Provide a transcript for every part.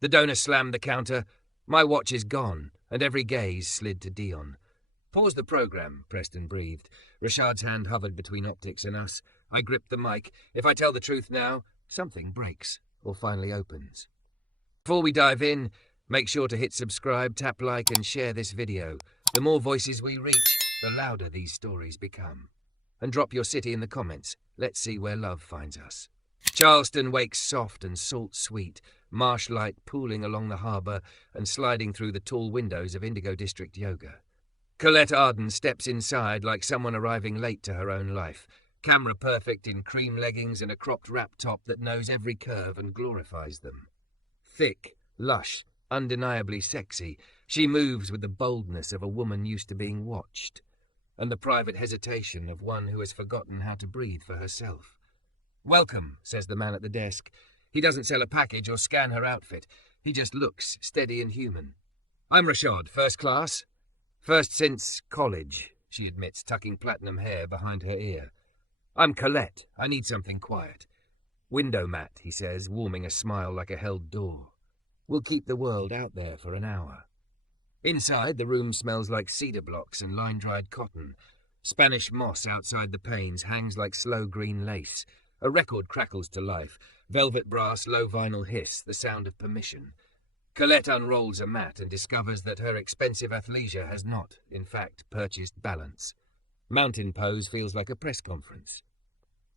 The donor slammed the counter. My watch is gone, and every gaze slid to Dion. Pause the program, Preston breathed. Rashad's hand hovered between optics and us. I gripped the mic. If I tell the truth now, something breaks, or finally opens. Before we dive in, make sure to hit subscribe, tap like, and share this video. The more voices we reach, the louder these stories become. And drop your city in the comments. Let's see where love finds us. Charleston wakes soft and salt-sweet, marsh light pooling along the harbour and sliding through the tall windows of Indigo District Yoga. Colette Arden steps inside like someone arriving late to her own life, camera perfect in cream leggings and a cropped wrap top that knows every curve and glorifies them. Thick, lush, undeniably sexy, she moves with the boldness of a woman used to being watched, and the private hesitation of one who has forgotten how to breathe for herself. "Welcome," says the man at the desk. He doesn't sell a package or scan her outfit. He just looks steady and human. "I'm Rashad, first class." "First since college," she admits, tucking platinum hair behind her ear. "I'm Colette. I need something quiet." "Window mat," he says, warming a smile like a held door. "We'll keep the world out there for an hour." Inside, the room smells like cedar blocks and line-dried cotton. Spanish moss outside the panes hangs like slow green lace. A record crackles to life. Velvet brass, low vinyl hiss, the sound of permission. Colette unrolls a mat and discovers that her expensive athleisure has not, in fact, purchased balance. Mountain pose feels like a press conference.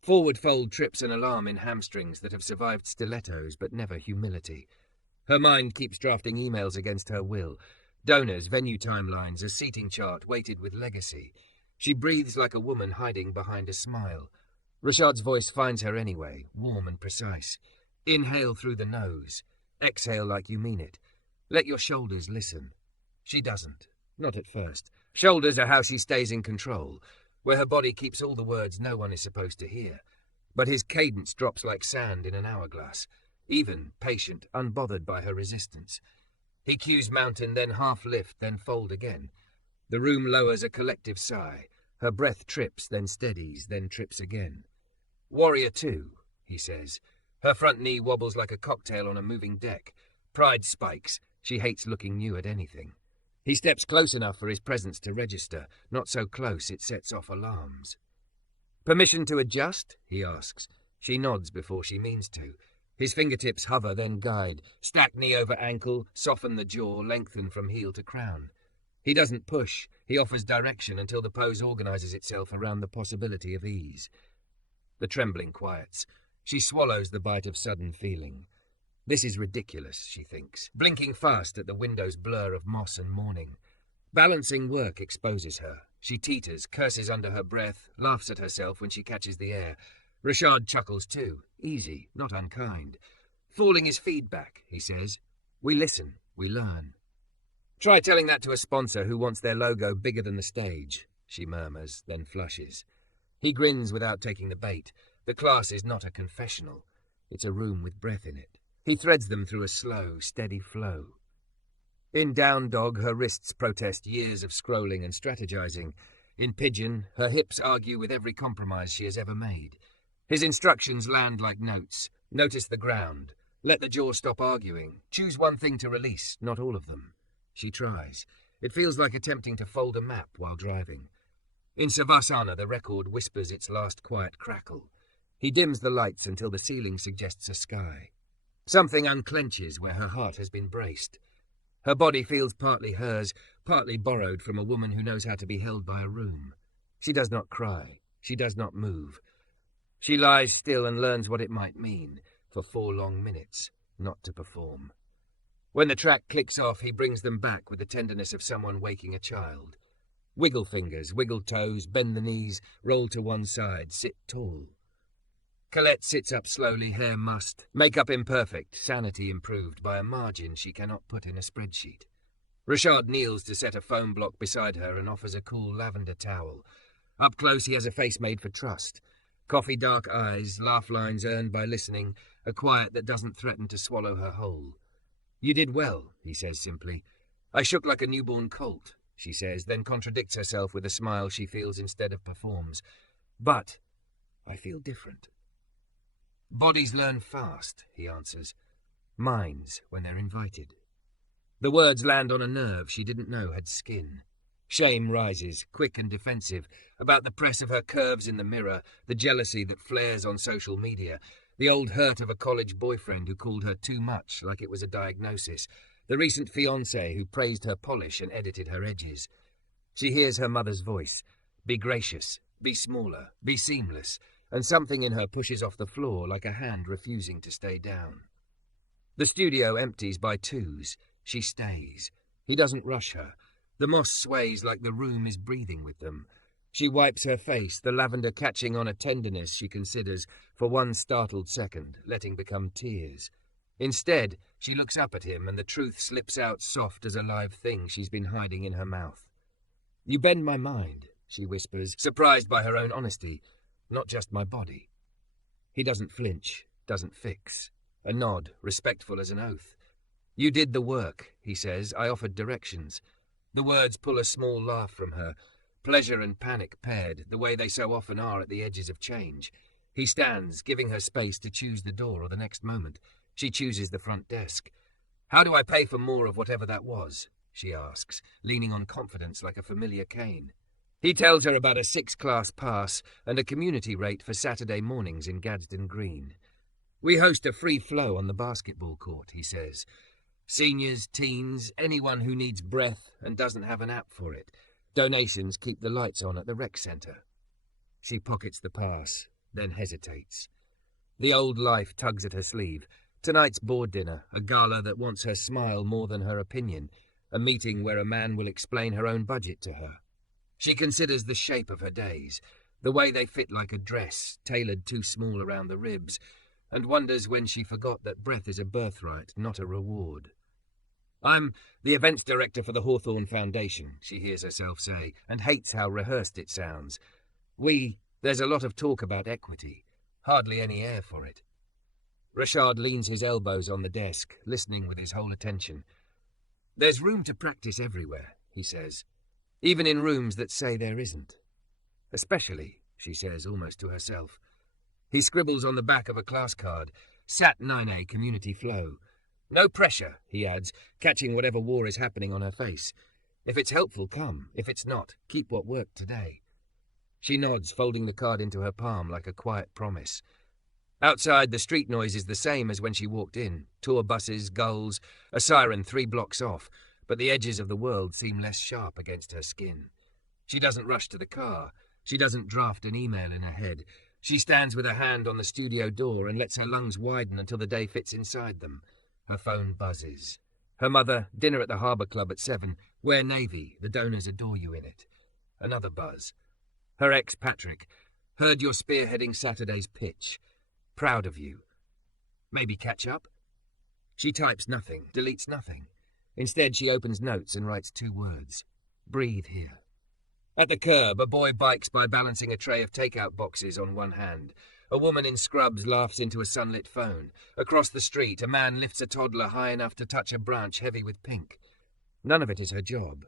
Forward fold trips an alarm in hamstrings that have survived stilettos but never humility. Her mind keeps drafting emails against her will. Donors, venue timelines, a seating chart weighted with legacy. She breathes like a woman hiding behind a smile. Rashad's voice finds her anyway, warm and precise. "Inhale through the nose. Exhale like you mean it. Let your shoulders listen." She doesn't. Not at first. Shoulders are how she stays in control, where her body keeps all the words no one is supposed to hear. But his cadence drops like sand in an hourglass, even, patient, unbothered by her resistance. He cues mountain, then half lift, then fold again. The room lowers a collective sigh. Her breath trips, then steadies, then trips again. "Warrior 2, he says. Her front knee wobbles like a cocktail on a moving deck. Pride spikes. She hates looking new at anything. He steps close enough for his presence to register. Not so close it sets off alarms. "Permission to adjust?" he asks. She nods before she means to. His fingertips hover, then guide. Stack knee over ankle, soften the jaw, lengthen from heel to crown. He doesn't push. He offers direction until the pose organizes itself around the possibility of ease. The trembling quiets. She swallows the bite of sudden feeling. This is ridiculous, she thinks, blinking fast at the window's blur of moss and morning. Balancing work exposes her. She teeters, curses under her breath, laughs at herself when she catches the air. Rashad chuckles too. Easy, not unkind. "Falling is feedback," he says. "We listen, we learn." "Try telling that to a sponsor who wants their logo bigger than the stage," she murmurs, then flushes. He grins without taking the bait. The class is not a confessional. It's a room with breath in it. He threads them through a slow, steady flow. In Down Dog, her wrists protest years of scrolling and strategizing. In Pigeon, her hips argue with every compromise she has ever made. His instructions land like notes. Notice the ground. Let the jaw stop arguing. Choose one thing to release, not all of them. She tries. It feels like attempting to fold a map while driving. In Savasana, the record whispers its last quiet crackle. He dims the lights until the ceiling suggests a sky. Something unclenches where her heart has been braced. Her body feels partly hers, partly borrowed from a woman who knows how to be held by a room. She does not cry. She does not move. She lies still and learns what it might mean, for 4 long minutes, not to perform. When the track clicks off, he brings them back with the tenderness of someone waking a child. Wiggle fingers, wiggle toes, bend the knees, roll to one side, sit tall. Colette sits up slowly, hair mussed, makeup imperfect, sanity improved by a margin she cannot put in a spreadsheet. Rashad kneels to set a foam block beside her and offers a cool lavender towel. Up close he has a face made for trust. Coffee dark eyes, laugh lines earned by listening, a quiet that doesn't threaten to swallow her whole. "You did well," he says simply. "I shook like a newborn colt," she says, then contradicts herself with a smile she feels instead of performs. "But I feel different." "Bodies learn fast," he answers. minds when they're invited. The words land on a nerve she didn't know had skin. Shame rises, quick and defensive, about the press of her curves in the mirror, the jealousy that flares on social media, the old hurt of a college boyfriend who called her too much like it was a diagnosis, the recent fiancé who praised her polish and edited her edges. She hears her mother's voice. Be gracious, be smaller, be seamless, and something in her pushes off the floor like a hand refusing to stay down. The studio empties by twos. She stays. He doesn't rush her. The moss sways like the room is breathing with them. She wipes her face, the lavender catching on a tenderness she considers for one startled second, letting become tears. Instead, she looks up at him and the truth slips out soft as a live thing she's been hiding in her mouth. You bend my mind, she whispers, surprised by her own honesty, not just my body. He doesn't flinch, doesn't fix. A nod, respectful as an oath. You did the work, he says. I offered directions. The words pull a small laugh from her, pleasure and panic paired, the way they so often are at the edges of change. He stands, giving her space to choose the door or the next moment. She chooses the front desk. How do I pay for more of whatever that was? She asks, leaning on confidence like a familiar cane. He tells her about a 6-class pass and a community rate for Saturday mornings in Gadsden Green. We host a free flow on the basketball court, he says. Seniors, teens, anyone who needs breath and doesn't have an app for it. Donations keep the lights on at the rec centre. She pockets the pass, then hesitates. The old life tugs at her sleeve. Tonight's board dinner, a gala that wants her smile more than her opinion, a meeting where a man will explain her own budget to her. She considers the shape of her days, the way they fit like a dress, tailored too small around the ribs, and wonders when she forgot that breath is a birthright, not a reward. I'm the events director for the Hawthorne Foundation, she hears herself say, and hates how rehearsed it sounds. There's a lot of talk about equity, hardly any air for it. Rashad leans his elbows on the desk, listening with his whole attention. There's room to practice everywhere, he says, even in rooms that say there isn't. Especially, she says almost to herself. He scribbles on the back of a class card, Sat 9A Community Flow. No pressure, he adds, catching whatever war is happening on her face. If it's helpful, come. If it's not, keep what worked today. She nods, folding the card into her palm like a quiet promise. Outside, the street noise is the same as when she walked in. Tour buses, gulls, a siren 3 blocks off, but the edges of the world seem less sharp against her skin. She doesn't rush to the car. She doesn't draft an email in her head. She stands with her hand on the studio door and lets her lungs widen until the day fits inside them. Her phone buzzes. Her mother, dinner at the Harbour Club at 7. Wear navy, the donors adore you in it. Another buzz. Her ex, Patrick. Heard you're spearheading Saturday's pitch. Proud of you. Maybe catch up? She types nothing, deletes nothing. Instead, she opens notes and writes 2 words. Breathe here. At the curb, a boy bikes by balancing a tray of takeout boxes on one hand. A woman in scrubs laughs into a sunlit phone. Across the street, a man lifts a toddler high enough to touch a branch heavy with pink. None of it is her job.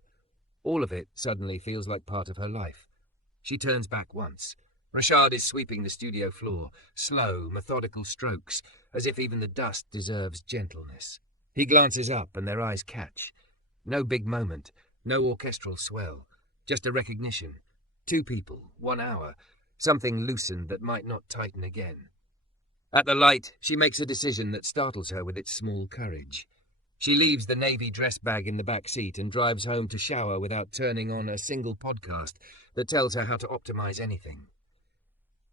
All of it suddenly feels like part of her life. She turns back once. Rashad is sweeping the studio floor, slow, methodical strokes, as if even the dust deserves gentleness. He glances up and their eyes catch. No big moment, no orchestral swell, just a recognition. 2 people, 1 hour, something loosened that might not tighten again. At the light, she makes a decision that startles her with its small courage. She leaves the navy dress bag in the back seat and drives home to shower without turning on a single podcast that tells her how to optimize anything.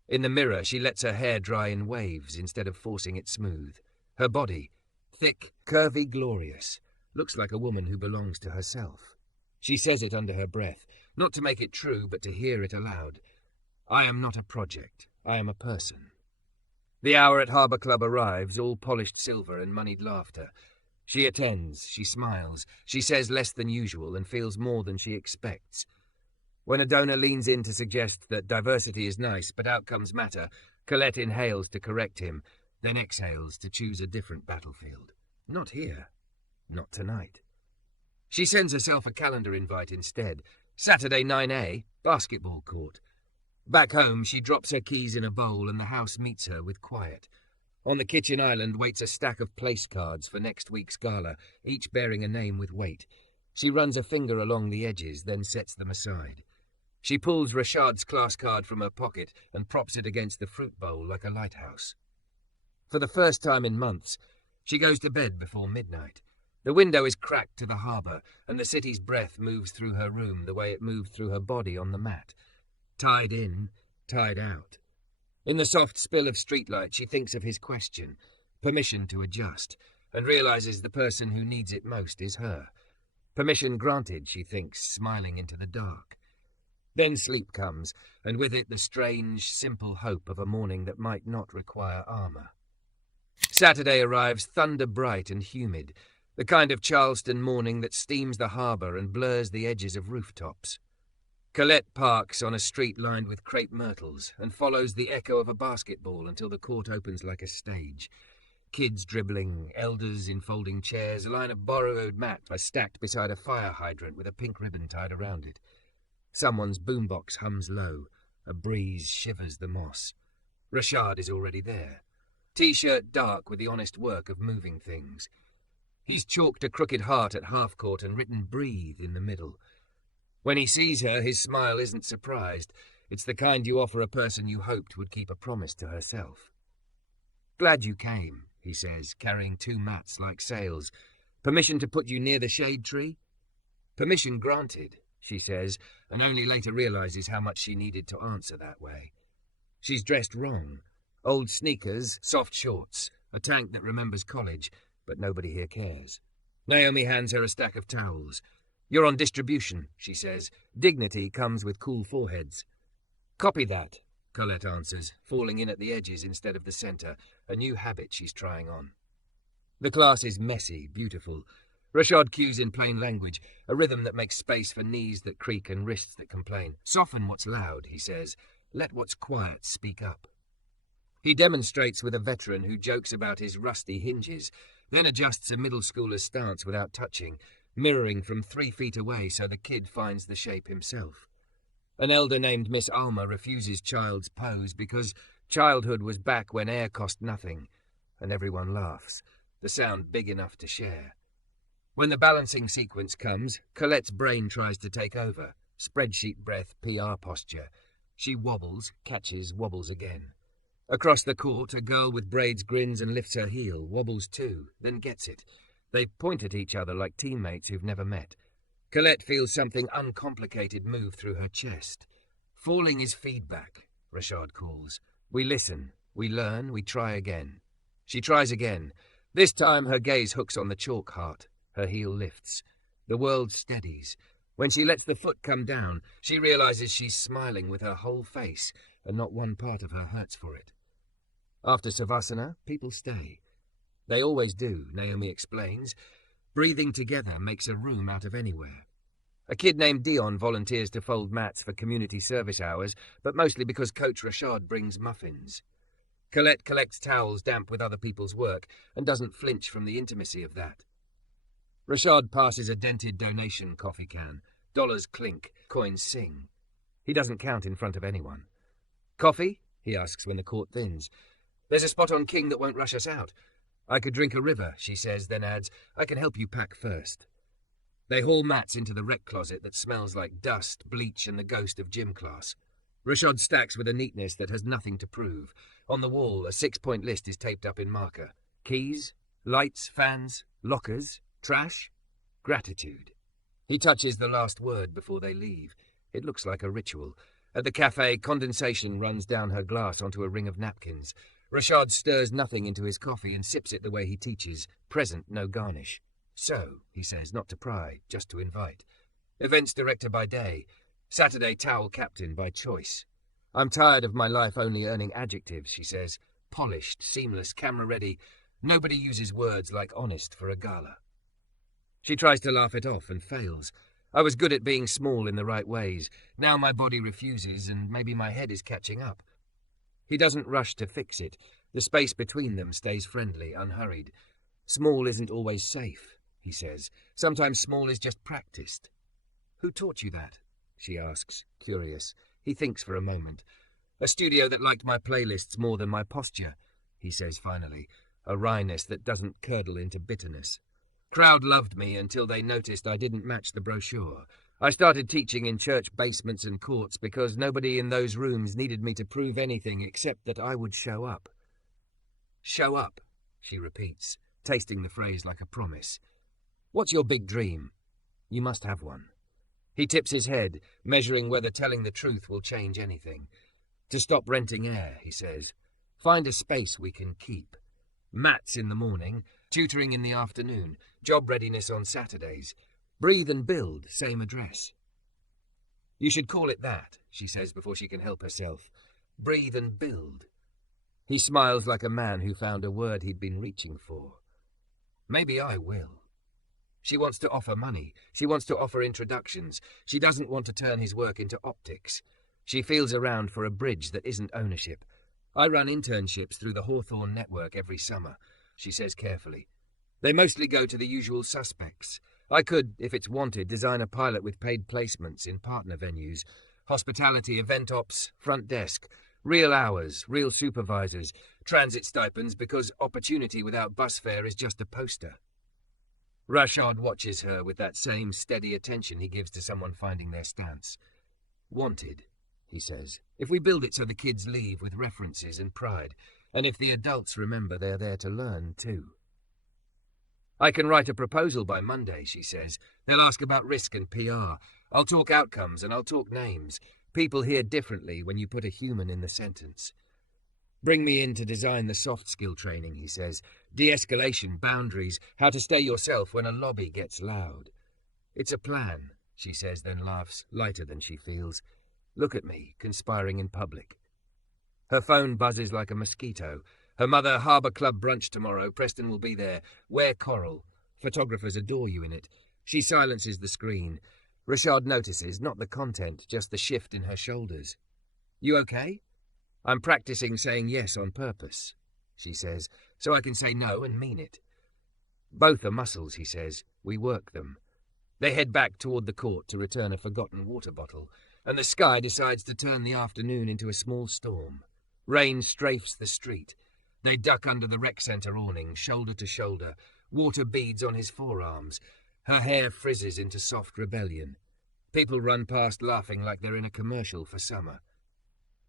In the mirror, she lets her hair dry in waves instead of forcing it smooth. Her body, thick, curvy, glorious, looks like a woman who belongs to herself. She says it under her breath, not to make it true, but to hear it aloud. I am not a project. I am a person. The hour at Harbour Club arrives, all polished silver and moneyed laughter. She attends, she smiles, she says less than usual and feels more than she expects. When a donor leans in to suggest that diversity is nice but outcomes matter, Colette inhales to correct him, then exhales to choose a different battlefield. Not here. Not tonight. She sends herself a calendar invite instead. Saturday 9A, basketball court. Back home, she drops her keys in a bowl and the house meets her with quiet. On the kitchen island waits a stack of place cards for next week's gala, each bearing a name with weight. She runs a finger along the edges, then sets them aside. She pulls Rashad's class card from her pocket and props it against the fruit bowl like a lighthouse. For the first time in months, she goes to bed before midnight. The window is cracked to the harbour, and the city's breath moves through her room the way it moved through her body on the mat. Tied in, tied out. In the soft spill of streetlight, she thinks of his question, permission to adjust, and realises the person who needs it most is her. Permission granted, she thinks, smiling into the dark. Then sleep comes, and with it the strange, simple hope of a morning that might not require armour. Saturday arrives thunder bright and humid, the kind of Charleston morning that steams the harbour and blurs the edges of rooftops. Colette parks on a street lined with crepe myrtles and follows the echo of a basketball until the court opens like a stage. Kids dribbling, elders in folding chairs, a line of borrowed mats are stacked beside a fire hydrant with a pink ribbon tied around it. Someone's boombox hums low. A breeze shivers the moss. Rashad is already there. T-shirt dark with the honest work of moving things. He's chalked a crooked heart at half-court and written breathe in the middle. When he sees her, his smile isn't surprised. It's the kind you offer a person you hoped would keep a promise to herself. Glad you came, he says, carrying 2 mats like sails. Permission to put you near the shade tree? Permission granted, she says, and only later realizes how much she needed to answer that way. She's dressed wrong. Old sneakers, soft shorts, a tank that remembers college, but nobody here cares. Naomi hands her a stack of towels. You're on distribution, she says. Dignity comes with cool foreheads. Copy that, Colette answers, falling in at the edges instead of the centre, a new habit she's trying on. The class is messy, beautiful. Rashad cues in plain language, a rhythm that makes space for knees that creak and wrists that complain. Soften what's loud, he says. Let what's quiet speak up. He demonstrates with a veteran who jokes about his rusty hinges, then adjusts a middle schooler's stance without touching, mirroring from 3 feet away so the kid finds the shape himself. An elder named Miss Alma refuses child's pose because childhood was back when air cost nothing, and everyone laughs, the sound big enough to share. When the balancing sequence comes, Colette's brain tries to take over, spreadsheet breath, PR posture. She wobbles, catches, wobbles again. Across the court, a girl with braids grins and lifts her heel, wobbles too, then gets it. They point at each other like teammates who've never met. Colette feels something uncomplicated move through her chest. Falling is feedback, Rashad calls. We listen, we learn, we try again. She tries again. This time her gaze hooks on the chalk heart. Her heel lifts. The world steadies. When she lets the foot come down, she realizes she's smiling with her whole face, and not one part of her hurts for it. After Savasana, people stay. They always do, Naomi explains. Breathing together makes a room out of anywhere. A kid named Dion volunteers to fold mats for community service hours, but mostly because Coach Rashad brings muffins. Colette collects towels damp with other people's work and doesn't flinch from the intimacy of that. Rashad passes a dented donation coffee can. Dollars clink, coins sing. He doesn't count in front of anyone. Coffee? He asks when the court thins. There's a spot on King that won't rush us out. I could drink a river, she says, then adds, I can help you pack first. They haul mats into the rec closet that smells like dust, bleach, and the ghost of gym class. Rashad stacks with a neatness that has nothing to prove. On the wall, a 6-point list is taped up in marker. Keys, lights, fans, lockers, trash, gratitude. He touches the last word before they leave. It looks like a ritual. At the cafe, condensation runs down her glass onto a ring of napkins. Rashad stirs nothing into his coffee and sips it the way he teaches. Present, no garnish. So, he says, not to pry, just to invite. Events director by day. Saturday towel captain by choice. I'm tired of my life only earning adjectives, she says. Polished, seamless, camera ready. Nobody uses words like honest for a gala. She tries to laugh it off and fails. I was good at being small in the right ways. Now my body refuses and maybe my head is catching up. He doesn't rush to fix it. The space between them stays friendly, unhurried. Small isn't always safe, he says. Sometimes small is just practiced. Who taught you that? She asks, curious. He thinks for a moment. A studio that liked my playlists more than my posture. he says finally, a wryness that doesn't curdle into bitterness. Crowd loved me until they noticed I didn't match the brochure. I started teaching in church basements and courts because nobody in those rooms needed me to prove anything except that I would show up. Show up, she repeats, tasting the phrase like a promise. What's your big dream? You must have one. He tips his head, measuring whether telling the truth will change anything. To stop renting air, he says. Find a space we can keep. Mats in the morning, tutoring in the afternoon, job readiness on Saturdays. Breathe and build, same address. You should call it that, she says before she can help herself. Breathe and build. He smiles like a man who found a word he'd been reaching for. Maybe I will. She wants to offer money. She wants to offer introductions. She doesn't want to turn his work into optics. She feels around for a bridge that isn't ownership. I run internships through the Hawthorne network every summer, she says carefully. They mostly go to the usual suspects. I could, if it's wanted, design a pilot with paid placements in partner venues, hospitality, event ops, front desk, real hours, real supervisors, transit stipends because opportunity without bus fare is just a poster. Rashad watches her with that same steady attention he gives to someone finding their stance. Wanted, he says. If we build it so the kids leave with references and pride, and if the adults remember they're there to learn too. I can write a proposal by Monday, she says. They'll ask about risk and PR. I'll talk outcomes and I'll talk names. People hear differently when you put a human in the sentence. Bring me in to design the soft skill training, he says. De-escalation, boundaries, how to stay yourself when a lobby gets loud. It's a plan, she says, then laughs, lighter than she feels. Look at me, conspiring in public. Her phone buzzes like a mosquito. Her mother, Harbour Club brunch tomorrow. Preston will be there. Wear coral. Photographers adore you in it. She silences the screen. Rashad notices, not the content, just the shift in her shoulders. You okay? I'm practicing saying yes on purpose, she says, so I can say no and mean it. Both are muscles, he says. We work them. They head back toward the court to return a forgotten water bottle, and the sky decides to turn the afternoon into a small storm. Rain strafes the street. They duck under the rec centre awning, shoulder to shoulder, water beads on his forearms. Her hair frizzes into soft rebellion. People run past laughing like they're in a commercial for summer.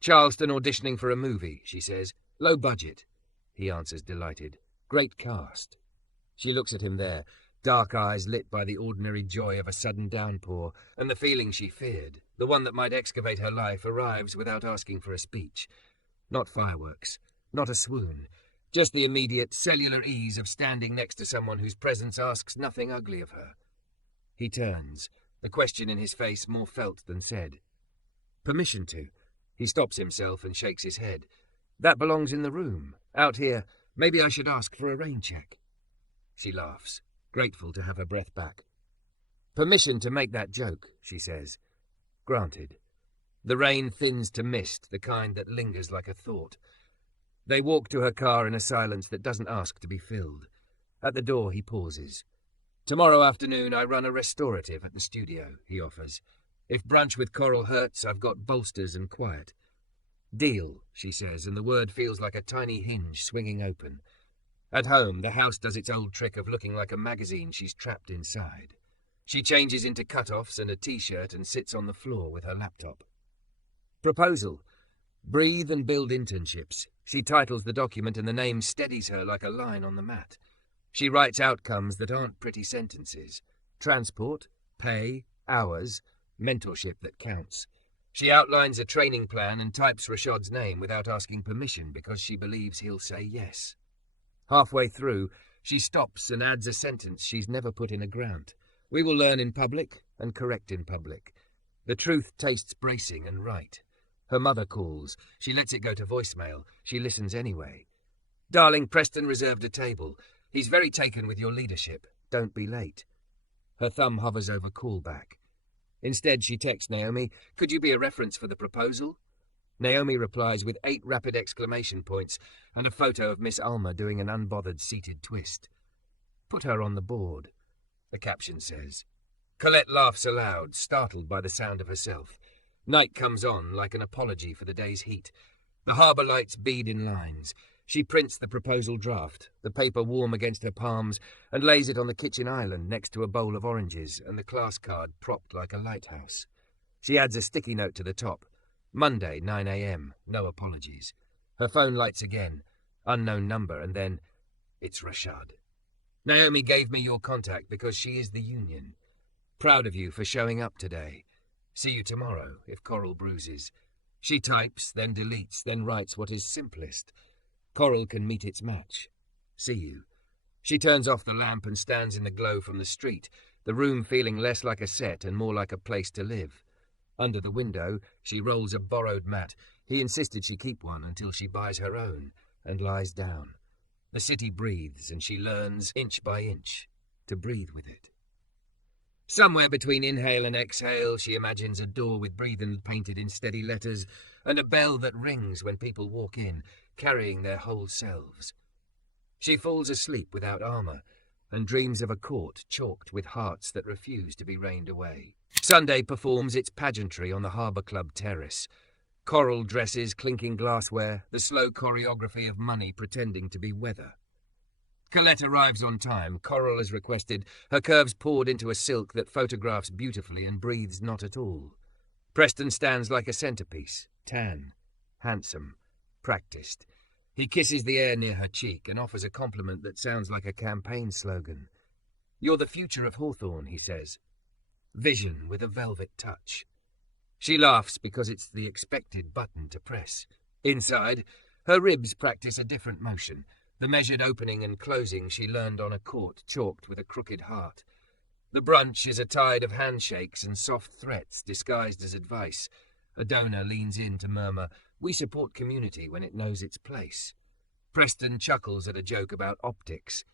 Charleston auditioning for a movie, she says. Low budget. He answers, delighted. Great cast. She looks at him there, dark eyes lit by the ordinary joy of a sudden downpour, and the feeling she feared, the one that might excavate her life, arrives without asking for a speech. Not fireworks. Not a swoon, just the immediate cellular ease of standing next to someone whose presence asks nothing ugly of her. He turns, the question in his face more felt than said. Permission to. He stops himself and shakes his head. That belongs in the room. Out here, maybe I should ask for a rain check. She laughs, grateful to have her breath back. Permission to make that joke, she says. Granted. The rain thins to mist, the kind that lingers like a thought. They walk to her car in a silence that doesn't ask to be filled. At the door, he pauses. Tomorrow afternoon, I run a restorative at the studio, he offers. If brunch with coral hurts, I've got bolsters and quiet. Deal, she says, and the word feels like a tiny hinge swinging open. At home, the house does its old trick of looking like a magazine she's trapped inside. She changes into cut-offs and a t-shirt and sits on the floor with her laptop. Proposal. Breathe and build internships. She titles the document and the name steadies her like a line on the mat. She writes outcomes that aren't pretty sentences. Transport, pay, hours, mentorship that counts. She outlines a training plan and types Rashad's name without asking permission because she believes he'll say yes. Halfway through, she stops and adds a sentence she's never put in a grant. We will learn in public and correct in public. The truth tastes bracing and right. Her mother calls. She lets it go to voicemail. She listens anyway. Darling, Preston reserved a table. He's very taken with your leadership. Don't be late. Her thumb hovers over callback. Instead, she texts Naomi, could you be a reference for the proposal? Naomi replies with 8 rapid exclamation points and a photo of Miss Alma doing an unbothered seated twist. Put her on the board, the caption says. Colette laughs aloud, startled by the sound of herself. Night comes on like an apology for the day's heat. The harbour lights bead in lines. She prints the proposal draft, the paper warm against her palms, and lays it on the kitchen island next to a bowl of oranges and the class card propped like a lighthouse. She adds a sticky note to the top. Monday, 9 a.m. No apologies. Her phone lights again. Unknown number, and then, it's Rashad. Naomi gave me your contact because she is the union. Proud of you for showing up today. See you tomorrow, if Coral bruises. She types, then deletes, then writes what is simplest. Coral can meet its match. See you. She turns off the lamp and stands in the glow from the street, the room feeling less like a set and more like a place to live. Under the window, she rolls a borrowed mat. He insisted she keep one until she buys her own, and lies down. The city breathes, and she learns, inch by inch, to breathe with it. Somewhere between inhale and exhale, she imagines a door with breathing painted in steady letters, and a bell that rings when people walk in, carrying their whole selves. She falls asleep without armor, and dreams of a court chalked with hearts that refuse to be reined away. Sunday performs its pageantry on the Harbour Club terrace. Coral dresses, clinking glassware, the slow choreography of money pretending to be weather. Colette arrives on time, Coral as requested, her curves poured into a silk that photographs beautifully and breathes not at all. Preston stands like a centrepiece, tan, handsome, practiced. He kisses the air near her cheek and offers a compliment that sounds like a campaign slogan. You're the future of Hawthorne, he says. Vision with a velvet touch. She laughs because it's the expected button to press. Inside, her ribs practice a different motion, the measured opening and closing she learned on a court chalked with a crooked heart. The brunch is a tide of handshakes and soft threats disguised as advice. A donor leans in to murmur, we support community when it knows its place. Preston chuckles at a joke about optics.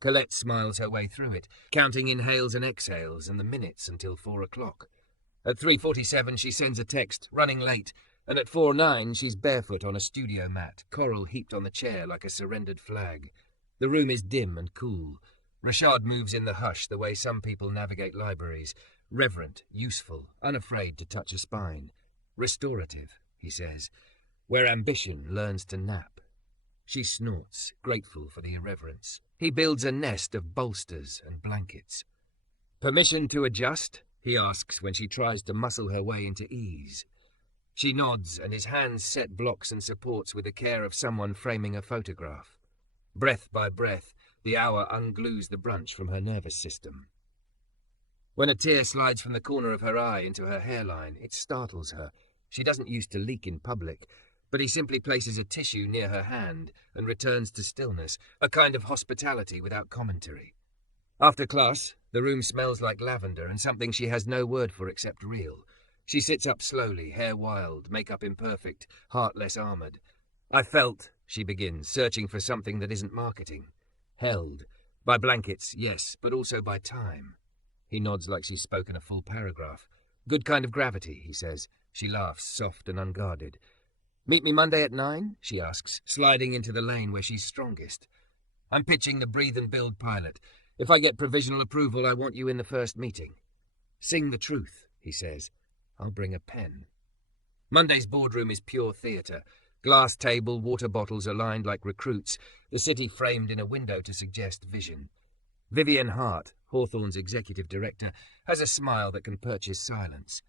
Colette smiles her way through it, counting inhales and exhales and the minutes until 4 o'clock. At 3:47 she sends a text, running late, and at 4:09 she's barefoot on a studio mat, Coral heaped on the chair like a surrendered flag. The room is dim and cool. Rashad moves in the hush the way some people navigate libraries, reverent, useful, unafraid to touch a spine. Restorative, he says, where ambition learns to nap. She snorts, grateful for the irreverence. He builds a nest of bolsters and blankets. Permission to adjust? He asks when she tries to muscle her way into ease. She nods, and his hands set blocks and supports with the care of someone framing a photograph. Breath by breath, the hour unglues the brunch from her nervous system. When a tear slides from the corner of her eye into her hairline, it startles her. She doesn't used to leak in public, but he simply places a tissue near her hand and returns to stillness, a kind of hospitality without commentary. After class, the room smells like lavender and something she has no word for except real. She sits up slowly, hair wild, makeup imperfect, heart less armoured. I felt, she begins, searching for something that isn't marketing. Held. By blankets, yes, but also by time. He nods like she's spoken a full paragraph. Good kind of gravity, he says. She laughs, soft and unguarded. Meet me Monday at 9? She asks, sliding into the lane where she's strongest. I'm pitching the breathe and build pilot. If I get provisional approval, I want you in the first meeting. Sing the truth, he says. I'll bring a pen. Monday's boardroom is pure theatre. Glass table, water bottles aligned like recruits, the city framed in a window to suggest vision. Vivienne Hart, Hawthorne's executive director, has a smile that can purchase silence.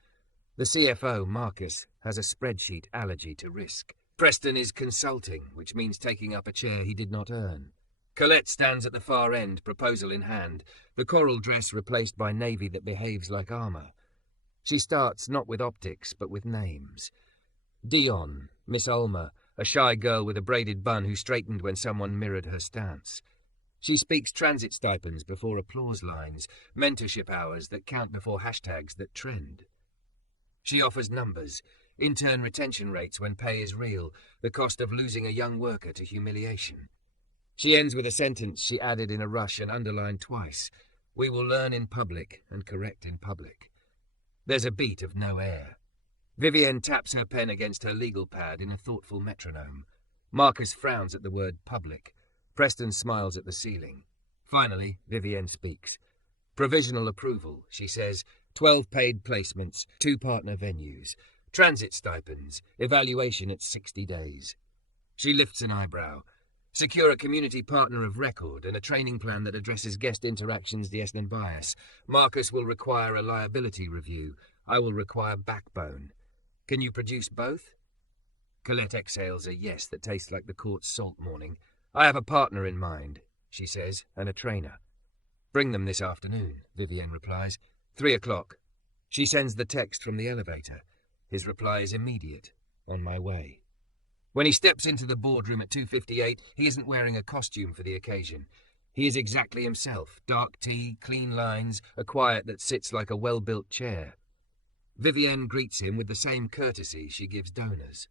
The CFO, Marcus, has a spreadsheet allergy to risk. Preston is consulting, which means taking up a chair he did not earn. Colette stands at the far end, proposal in hand, the coral dress replaced by navy that behaves like armour. She starts not with optics, but with names. Dion, Miss Alma, a shy girl with a braided bun who straightened when someone mirrored her stance. She speaks transit stipends before applause lines, mentorship hours that count before hashtags that trend. She offers numbers, intern retention rates when pay is real, the cost of losing a young worker to humiliation. She ends with a sentence she added in a rush and underlined twice. We will learn in public and correct in public. There's a beat of no air. Vivienne taps her pen against her legal pad in a thoughtful metronome. Marcus frowns at the word public. Preston smiles at the ceiling. Finally, Vivienne speaks. Provisional approval, she says. 12 paid placements, 2 partner venues. Transit stipends, evaluation at 60 days. She lifts an eyebrow. Secure a community partner of record and a training plan that addresses guest interactions, and bias. Marcus will require a liability review. I will require backbone. Can you produce both? Colette exhales a yes that tastes like the court's salt morning. I have a partner in mind, she says, and a trainer. Bring them this afternoon, Vivienne replies. 3 o'clock. She sends the text from the elevator. His reply is immediate. On my way. When he steps into the boardroom at 2:58, he isn't wearing a costume for the occasion. He is exactly himself. Dark tea, clean lines, a quiet that sits like a well-built chair. Vivienne greets him with the same courtesy she gives donors.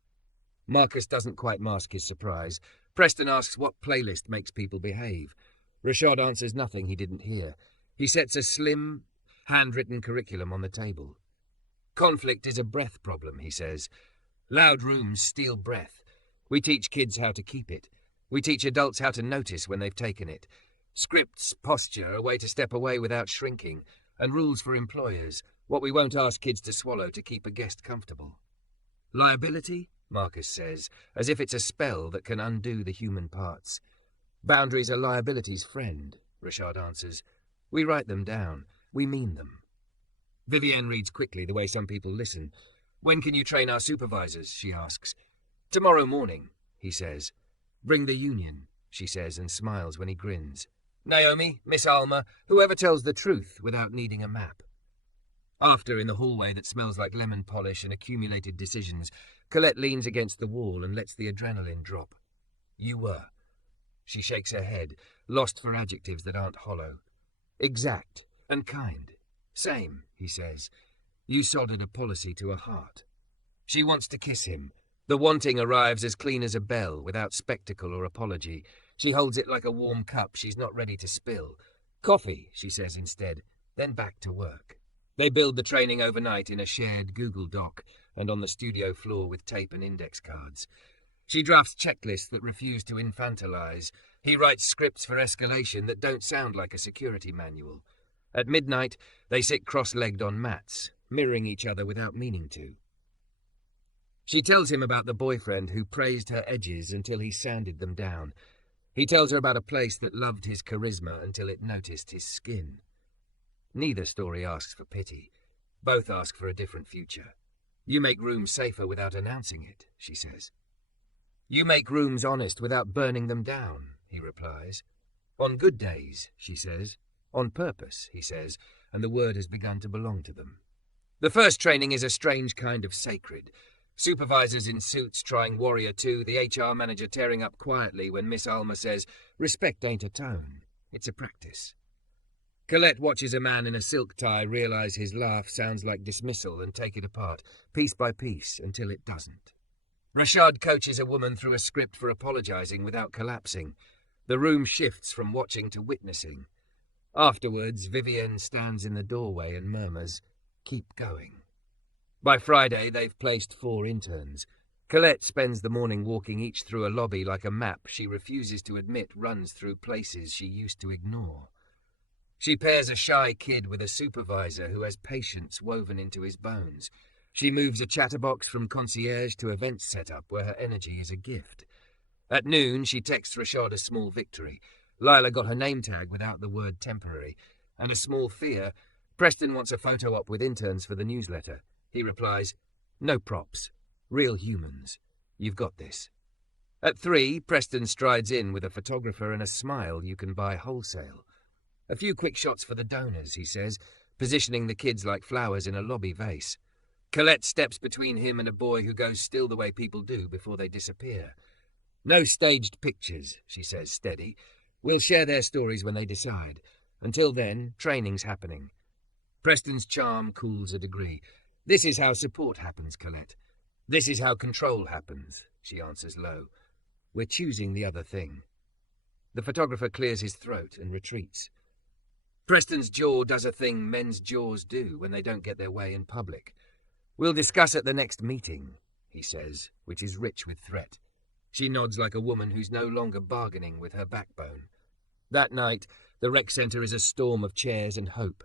Marcus doesn't quite mask his surprise. Preston asks what playlist makes people behave. Rashad answers nothing he didn't hear. He sets a slim, handwritten curriculum on the table. Conflict is a breath problem, he says. Loud rooms steal breath. We teach kids how to keep it. We teach adults how to notice when they've taken it. Scripts, posture, a way to step away without shrinking, and rules for employers, what we won't ask kids to swallow to keep a guest comfortable. Liability, Marcus says, as if it's a spell that can undo the human parts. Boundaries are liability's friend, Rashad answers. We write them down. We mean them. Vivienne reads quickly the way some people listen. When can you train our supervisors, she asks. Tomorrow morning, he says. Bring the union, she says, and smiles when he grins. Naomi, Miss Alma, whoever tells the truth without needing a map. After, in the hallway that smells like lemon polish and accumulated decisions, Colette leans against the wall and lets the adrenaline drop. You were. She shakes her head, lost for adjectives that aren't hollow. Exact and kind. Same, he says. You soldered a policy to a heart. She wants to kiss him. The wanting arrives as clean as a bell, without spectacle or apology. She holds it like a warm cup she's not ready to spill. Coffee, she says instead, then back to work. They build the training overnight in a shared Google Doc and on the studio floor with tape and index cards. She drafts checklists that refuse to infantilize. He writes scripts for escalation that don't sound like a security manual. At midnight, they sit cross-legged on mats, mirroring each other without meaning to. She tells him about the boyfriend who praised her edges until he sanded them down. He tells her about a place that loved his charisma until it noticed his skin. Neither story asks for pity. Both ask for a different future. You make rooms safer without announcing it, she says. You make rooms honest without burning them down, he replies. On good days, she says. On purpose, he says, and the word has begun to belong to them. The first training is a strange kind of sacred. Supervisors in suits trying Warrior 2, the HR manager tearing up quietly when Miss Alma says, respect ain't a tone, it's a practice. Colette watches a man in a silk tie realize his laugh sounds like dismissal and take it apart, piece by piece, until it doesn't. Rashad coaches a woman through a script for apologizing without collapsing. The room shifts from watching to witnessing. Afterwards, Vivienne stands in the doorway and murmurs, keep going. By Friday, they've placed 4 interns. Colette spends the morning walking each through a lobby like a map she refuses to admit runs through places she used to ignore. She pairs a shy kid with a supervisor who has patience woven into his bones. She moves a chatterbox from concierge to event setup where her energy is a gift. At noon, she texts Rashad a small victory. Lila got her name tag without the word temporary. And a small fear, Preston wants a photo op with interns for the newsletter. He replies, no props. Real humans. You've got this. At 3, Preston strides in with a photographer and a smile you can buy wholesale. A few quick shots for the donors, he says, positioning the kids like flowers in a lobby vase. Colette steps between him and a boy who goes still the way people do before they disappear. No staged pictures, she says, steady. We'll share their stories when they decide. Until then, training's happening. Preston's charm cools a degree. This is how support happens, Colette. This is how control happens, she answers low. We're choosing the other thing. The photographer clears his throat and retreats. Preston's jaw does a thing men's jaws do when they don't get their way in public. We'll discuss at the next meeting, he says, which is rich with threat. She nods like a woman who's no longer bargaining with her backbone. That night, the rec centre is a storm of chairs and hope.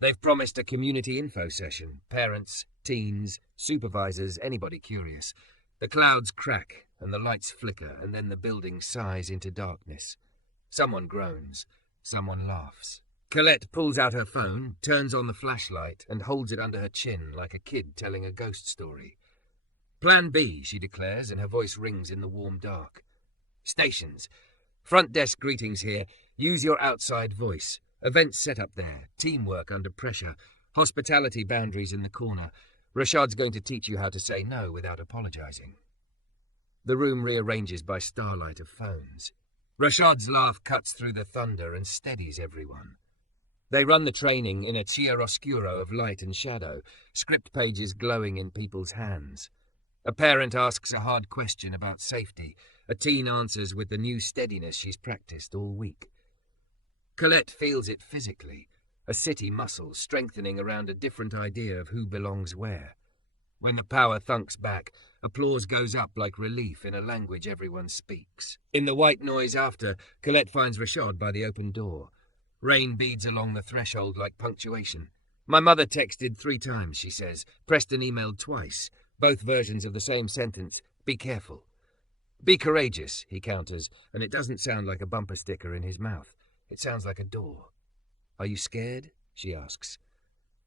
They've promised a community info session. Parents, teens, supervisors, anybody curious. The clouds crack, and the lights flicker, and then the building sighs into darkness. Someone groans. Someone laughs. Colette pulls out her phone, turns on the flashlight, and holds it under her chin like a kid telling a ghost story. Plan B, she declares, and her voice rings in the warm dark. Stations. Front desk greetings here. Use your outside voice. Events set up there. Teamwork under pressure. Hospitality boundaries in the corner. Rashad's going to teach you how to say no without apologizing. The room rearranges by starlight of phones. Rashad's laugh cuts through the thunder and steadies everyone. They run the training in a chiaroscuro of light and shadow, script pages glowing in people's hands. A parent asks a hard question about safety. A teen answers with the new steadiness she's practiced all week. Colette feels it physically, a city muscle strengthening around a different idea of who belongs where. When the power thunks back, applause goes up like relief in a language everyone speaks. In the white noise after, Colette finds Rashad by the open door. Rain beads along the threshold like punctuation. My mother texted 3 times, she says. Preston emailed twice. Both versions of the same sentence. Be careful. Be courageous, he counters, and it doesn't sound like a bumper sticker in his mouth. It sounds like a door. Are you scared? She asks.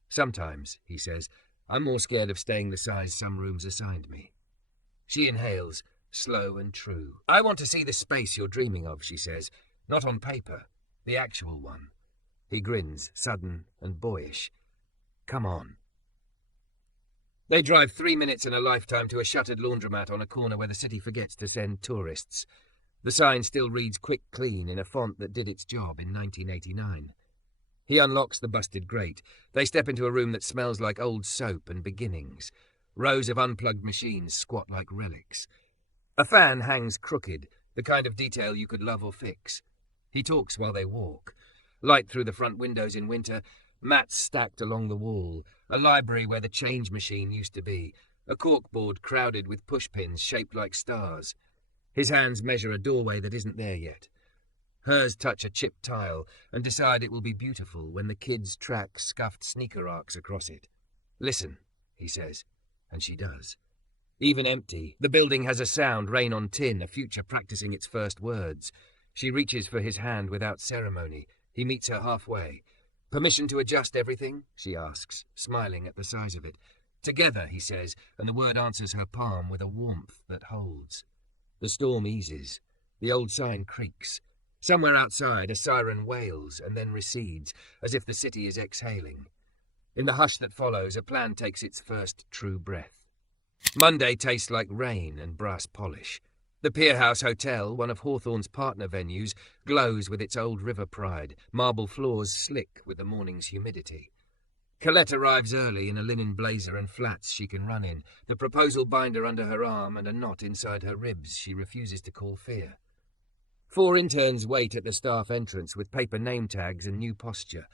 Sometimes, he says. I'm more scared of staying the size some rooms assigned me. She inhales, slow and true. I want to see the space you're dreaming of, she says. Not on paper. The actual one. He grins, sudden and boyish. Come on. They drive 3 minutes in a lifetime to a shuttered laundromat on a corner where the city forgets to send tourists. The sign still reads Quick Clean in a font that did its job in 1989. He unlocks the busted grate. They step into a room that smells like old soap and beginnings. Rows of unplugged machines squat like relics. A fan hangs crooked, the kind of detail you could love or fix. He talks while they walk. Light through the front windows in winter, mats stacked along the wall, a library where the change machine used to be, a corkboard crowded with pushpins shaped like stars. His hands measure a doorway that isn't there yet. Hers touch a chipped tile and decide it will be beautiful when the kids track scuffed sneaker arcs across it. Listen, he says, and she does. Even empty, the building has a sound, rain on tin, a future practicing its first words. She reaches for his hand without ceremony. He meets her halfway. Permission to adjust everything? She asks, smiling at the size of it. Together, he says, and the word answers her palm with a warmth that holds. The storm eases. The old sign creaks. Somewhere outside, a siren wails and then recedes, as if the city is exhaling. In the hush that follows, a plan takes its first true breath. Monday tastes like rain and brass polish. The Pier House Hotel, one of Hawthorne's partner venues, glows with its old river pride, marble floors slick with the morning's humidity. Colette arrives early in a linen blazer and flats she can run in, the proposal binder under her arm and a knot inside her ribs she refuses to call fear. 4 interns wait at the staff entrance with paper name tags and new posture.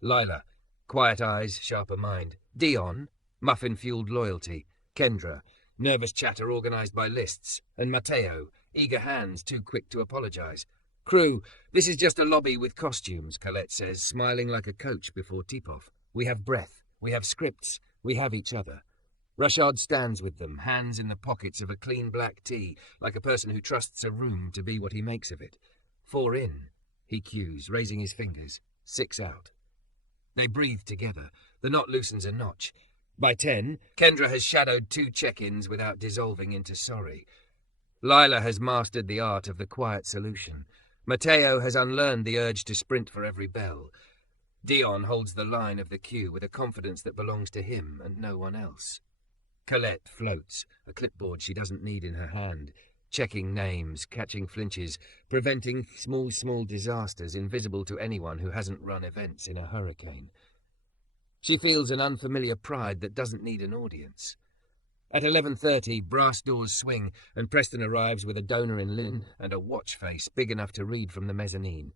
Lila, quiet eyes, sharper mind. Dion, muffin-fueled loyalty. Kendra, nervous chatter organised by lists. And Matteo, eager hands too quick to apologise. Crew, this is just a lobby with costumes, Colette says, smiling like a coach before tip-off. We have breath, we have scripts, we have each other. Rashad stands with them, hands in the pockets of a clean black tee, like a person who trusts a room to be what he makes of it. 4 in, he cues, raising his fingers. 6 out. They breathe together. The knot loosens a notch. By 10, Kendra has shadowed 2 check-ins without dissolving into sorry. Lila has mastered the art of the quiet solution. Matteo has unlearned the urge to sprint for every bell. Dion holds the line of the queue with a confidence that belongs to him and no one else. Colette floats, a clipboard she doesn't need in her hand, checking names, catching flinches, preventing small disasters invisible to anyone who hasn't run events in a hurricane. She feels an unfamiliar pride that doesn't need an audience. At 11:30, brass doors swing and Preston arrives with a donor in linen and a watch face big enough to read from the mezzanine.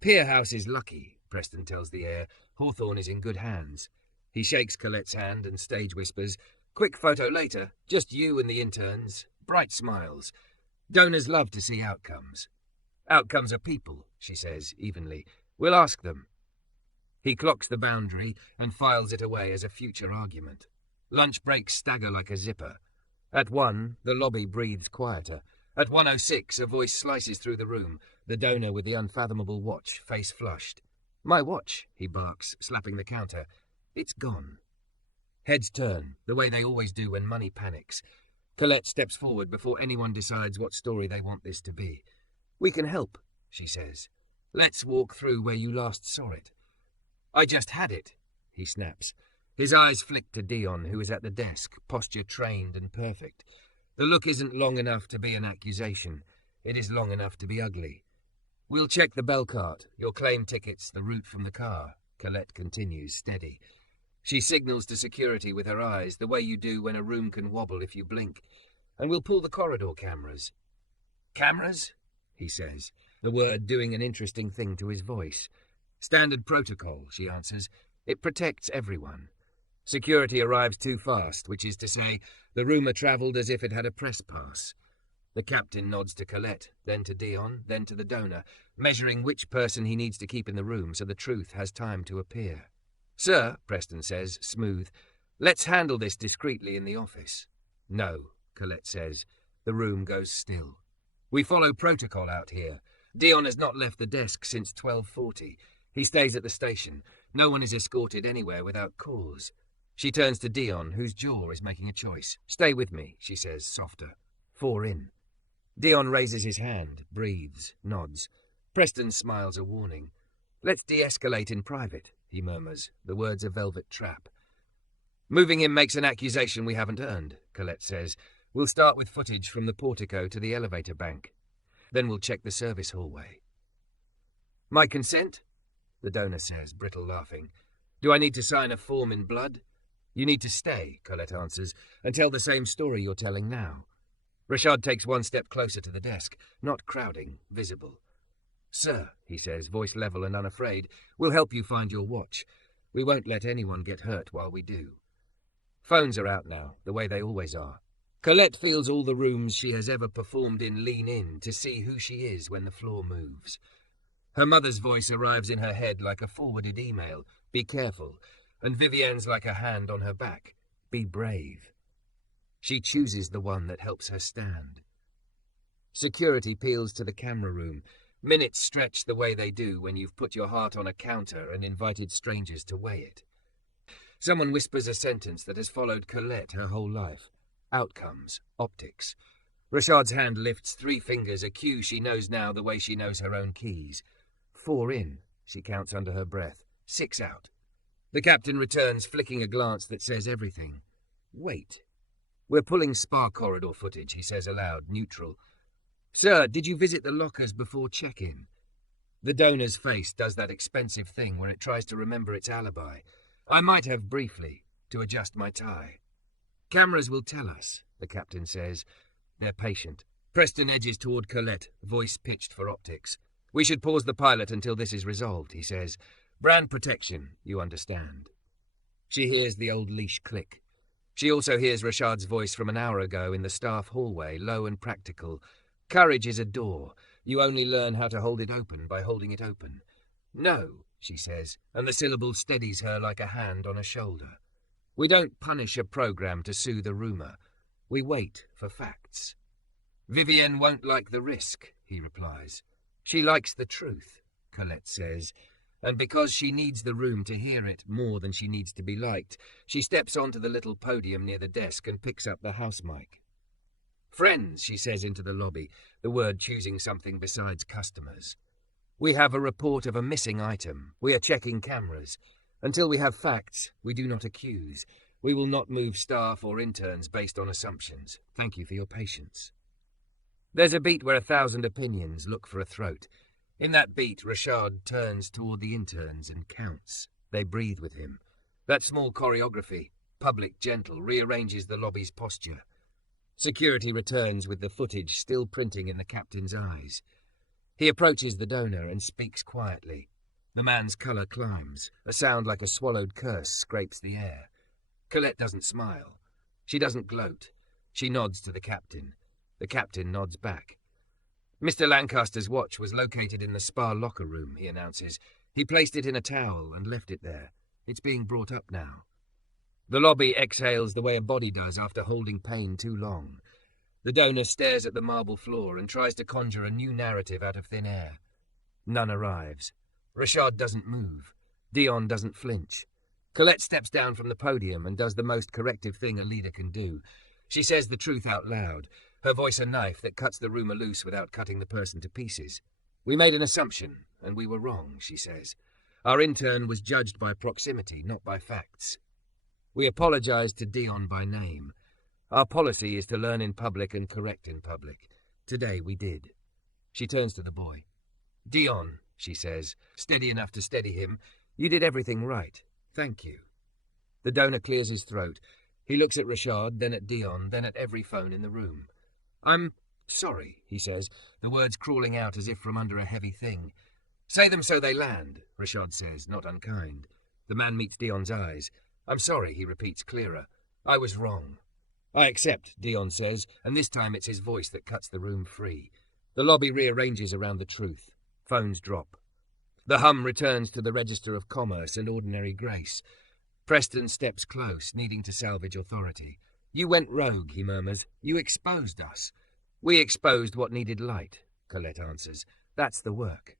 Pier House is lucky, Preston tells the air. Hawthorne is in good hands. He shakes Colette's hand and stage whispers, "Quick photo later, just you and the interns." Bright smiles. Donors love to see outcomes. Outcomes are people, she says evenly. We'll ask them. He clocks the boundary and files it away as a future argument. Lunch breaks stagger like a zipper. At 1, the lobby breathes quieter. At 1:06, a voice slices through the room, the donor with the unfathomable watch, face flushed. "My watch," he barks, slapping the counter. "It's gone." Heads turn, the way they always do when money panics. Colette steps forward before anyone decides what story they want this to be. "We can help," she says. "Let's walk through where you last saw it." "I just had it," he snaps. His eyes flick to Dion, who is at the desk, posture trained and perfect. The look isn't long enough to be an accusation. It is long enough to be ugly. "We'll check the bell cart, your claim tickets, the route from the car," Colette continues, steady. She signals to security with her eyes, the way you do when a room can wobble if you blink. "And we'll pull the corridor cameras." "Cameras?" he says, the word doing an interesting thing to his voice. "Standard protocol," she answers. "It protects everyone." Security arrives too fast, which is to say, the rumour travelled as if it had a press pass. The captain nods to Colette, then to Dion, then to the donor, measuring which person he needs to keep in the room so the truth has time to appear. "Sir," Preston says, smooth, "let's handle this discreetly in the office." "No," Colette says. The room goes still. "We follow protocol out here. Dion has not left the desk since 12:40. He stays at the station. No one is escorted anywhere without cause." She turns to Dion, whose jaw is making a choice. "Stay with me," she says, softer. 4 in. Dion raises his hand, breathes, nods. Preston smiles a warning. "Let's de-escalate in private," he murmurs, the words a velvet trap. "Moving him makes an accusation we haven't earned," Colette says. "We'll start with footage from the portico to the elevator bank. Then we'll check the service hallway." "My consent?" the donor says, brittle laughing. "Do I need to sign a form in blood?" "You need to stay," Colette answers, "and tell the same story you're telling now." Rashad takes 1 step closer to the desk, not crowding, visible. "Sir," he says, voice level and unafraid, "we'll help you find your watch. We won't let anyone get hurt while we do." Phones are out now, the way they always are. Colette feels all the rooms she has ever performed in lean in to see who she is when the floor moves. Her mother's voice arrives in her head like a forwarded email, "Be careful," and Vivienne's like a hand on her back, "Be brave." She chooses the one that helps her stand. Security peels to the camera room. Minutes stretch the way they do when you've put your heart on a counter and invited strangers to weigh it. Someone whispers a sentence that has followed Colette her whole life. Outcomes, optics. Rashad's hand lifts 3 fingers, a cue she knows now the way she knows her own keys. 4 in, she counts under her breath. 6 out. The captain returns, flicking a glance that says everything. "Wait. We're pulling spa corridor footage," he says aloud, neutral. "Sir, did you visit the lockers before check-in?" The donor's face does that expensive thing where it tries to remember its alibi. "I might have briefly, to adjust my tie." "Cameras will tell us," the captain says. They're patient. Preston edges toward Colette, voice pitched for optics. "We should pause the pilot until this is resolved," he says. "Brand protection, you understand." She hears the old leash click. She also hears Rashad's voice from an hour ago in the staff hallway, low and practical. "Courage is a door. You only learn how to hold it open by holding it open." "No," she says, and the syllable steadies her like a hand on a shoulder. "We don't punish a program to soothe a rumour. We wait for facts." "Vivienne won't like the risk," he replies. "She likes the truth," Colette says, and because she needs the room to hear it more than she needs to be liked, she steps onto the little podium near the desk and picks up the house mic. "Friends," she says into the lobby, the word choosing something besides customers. "We have a report of a missing item. We are checking cameras. Until we have facts, we do not accuse. We will not move staff or interns based on assumptions. Thank you for your patience." There's a beat where 1,000 opinions look for a throat. In that beat, Rashad turns toward the interns and counts. They breathe with him. That small choreography, public gentle, rearranges the lobby's posture. Security returns with the footage still printing in the captain's eyes. He approaches the donor and speaks quietly. The man's colour climbs. A sound like a swallowed curse scrapes the air. Colette doesn't smile. She doesn't gloat. She nods to the captain. The captain nods back. "Mr. Lancaster's watch was located in the spa locker room," he announces. "He placed it in a towel and left it there. It's being brought up now." The lobby exhales the way a body does after holding pain too long. The donor stares at the marble floor and tries to conjure a new narrative out of thin air. None arrives. Rashad doesn't move. Dion doesn't flinch. Colette steps down from the podium and does the most corrective thing a leader can do. She says the truth out loud, her voice a knife that cuts the rumour loose without cutting the person to pieces. We made an assumption, and we were wrong, she says. Our intern was judged by proximity, not by facts. We apologized to Dion by name. Our policy is to learn in public and correct in public. Today we did. She turns to the boy. Dion, she says, steady enough to steady him, you did everything right. Thank you. The donor clears his throat. He looks at Rashad, then at Dion, then at every phone in the room. I'm sorry, he says, the words crawling out as if from under a heavy thing. Say them so they land, Rashad says, not unkind. The man meets Dion's eyes. I'm sorry, he repeats clearer. I was wrong. I accept, Dion says, and this time it's his voice that cuts the room free. The lobby rearranges around the truth. Phones drop. The hum returns to the Register of Commerce and ordinary grace. Preston steps close, needing to salvage authority. You went rogue, he murmurs. You exposed us. We exposed what needed light, Colette answers. That's the work.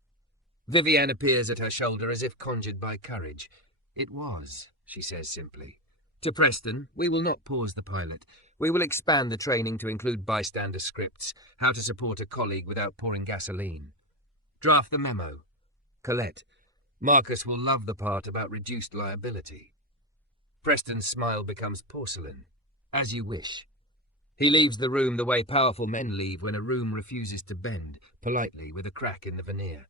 Vivienne appears at her shoulder as if conjured by courage. It was, she says simply. To Preston, we will not pause the pilot. We will expand the training to include bystander scripts, how to support a colleague without pouring gasoline. Draft the memo. Colette, Marcus will love the part about reduced liability. Preston's smile becomes porcelain. As you wish. He leaves the room the way powerful men leave when a room refuses to bend, politely, with a crack in the veneer.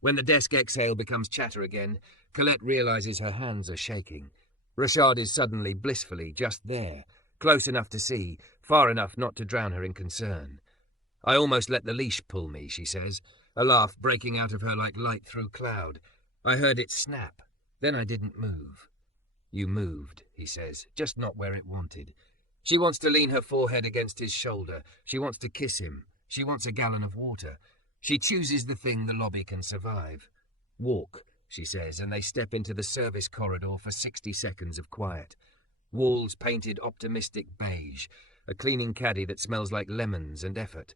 When the desk exhale becomes chatter again, Colette realizes her hands are shaking. Rashad is suddenly, blissfully, just there, close enough to see, far enough not to drown her in concern. I almost let the leash pull me, she says, a laugh breaking out of her like light through cloud. I heard it snap. Then I didn't move. You moved, he says, just not where it wanted. She wants to lean her forehead against his shoulder. She wants to kiss him. She wants a gallon of water. She chooses the thing the lobby can survive. Walk, she says, and they step into the service corridor for 60 seconds of quiet. Walls painted optimistic beige, a cleaning caddy that smells like lemons and effort.